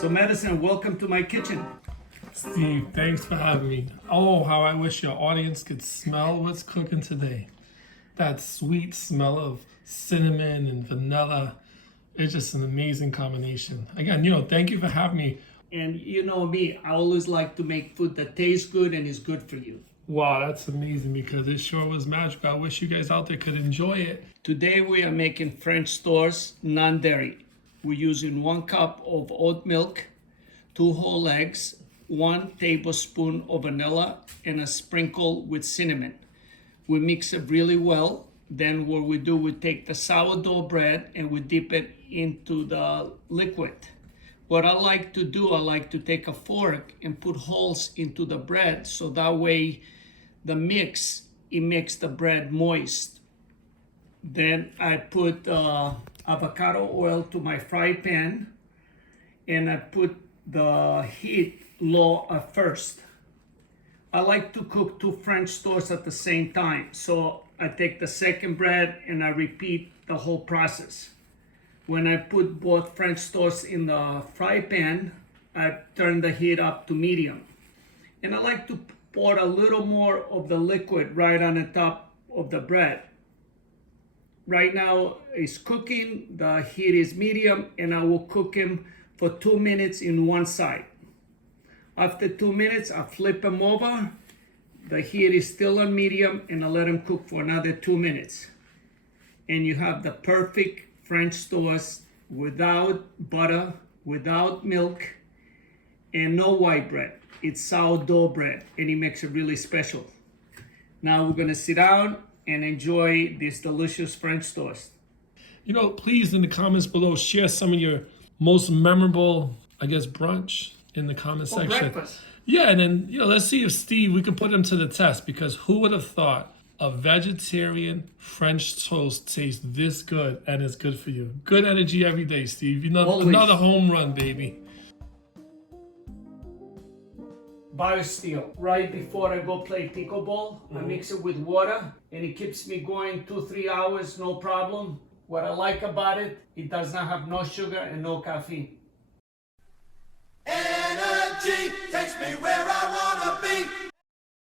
So Madison, welcome to my kitchen. Steve, thanks for having me. Oh, how I wish your audience could smell what's cooking today. That sweet smell of cinnamon and vanilla. It's just an amazing combination. Again, thank you for having me. And you know me, I always like to make food that tastes good and is good for you. Wow, that's amazing because it sure was magical. I wish you guys out there could enjoy it. Today we are making French toast, non-dairy. We're using 1 cup of oat milk, 2 whole eggs, 1 tablespoon of vanilla, and a sprinkle with cinnamon. We mix it really well. Then what we do, we take the sourdough bread and we dip it into the liquid. What I like to do, I like to take a fork and put holes into the bread so that way it makes the bread moist. Then I put avocado oil to my fry pan and I put the heat low at first. I like to cook 2 French toasts at the same time. So I take the second bread and I repeat the whole process. When I put both French toasts in the fry pan, I turn the heat up to medium. And I like to pour a little more of the liquid right on the top of the bread. Right now it's cooking, the heat is medium, and I will cook him for 2 minutes in one side. After 2 minutes, I flip him over. The heat is still on medium, and I let him cook for another 2 minutes. And you have the perfect French toast without butter, without milk, and no white bread. It's sourdough bread, and it makes it really special. Now we're gonna sit down and enjoy this delicious French toast. Please in the comments below, share some of your most memorable, brunch in the comment section. Breakfast. Yeah, and then, let's see if Steve, we can put him to the test because who would have thought a vegetarian French toast tastes this good and is good for you? Good energy every day, Steve. Always. Another home run, baby. BioSteel. Right before I go play pickleball, I mix it with water and it keeps me going 2-3 hours, no problem. What I like about it, it does not have no sugar and no caffeine. Energy takes me where I wanna be.